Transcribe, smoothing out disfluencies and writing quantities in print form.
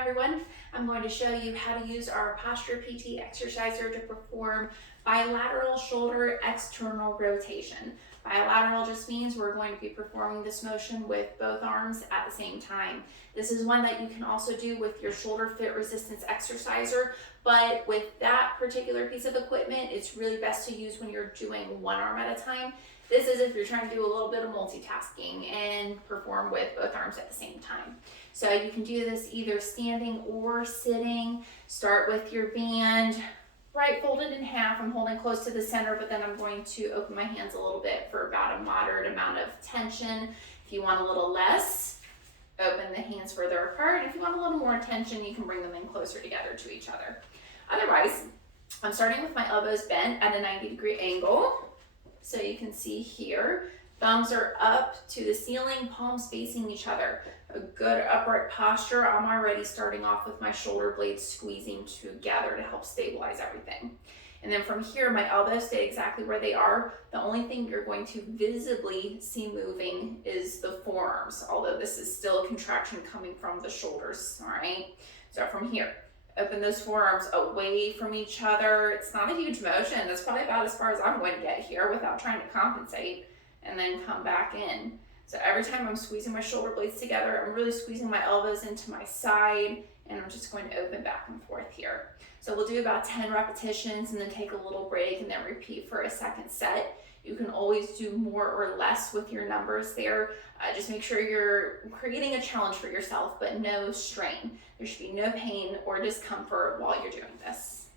everyone. I'm going to show you how to use our PosturePT exerciser to perform bilateral shoulder external rotation. Bilateral just means we're going to be performing this motion with both arms at the same time. This is one that you can also do with your shoulder fit resistance exerciser, but with that particular piece of equipment, it's really best to use when you're doing one arm at a time. This is if you're trying to do a little bit of multitasking and perform with both arms at the same time. So you can do this either standing or sitting. Start with your band right folded in half. I'm holding close to the center, but then I'm going to open my hands a little bit for about a moderate amount of tension. If you want a little less, open the hands further apart. If you want a little more tension, you can bring them in closer together to each other. Otherwise, I'm starting with my elbows bent at a 90-degree angle. So you can see here, thumbs are up to the ceiling, palms facing each other. A good upright posture. I'm already starting off with my shoulder blades squeezing together to help stabilize everything. And then from here, my elbows stay exactly where they are. The only thing you're going to visibly see moving is the forearms, although this is still a contraction coming from the shoulders, all right? So from here, open those forearms away from each other. It's not a huge motion. That's probably about as far as I'm going to get here without trying to compensate, and then come back in. So every time I'm squeezing my shoulder blades together, I'm really squeezing my elbows into my side, and I'm just going to open back and forth here. So we'll do about 10 repetitions and then take a little break and then repeat for a second set. You can always do more or less with your numbers there. Just make sure you're creating a challenge for yourself, but no strain. There should be no pain or discomfort while you're doing this.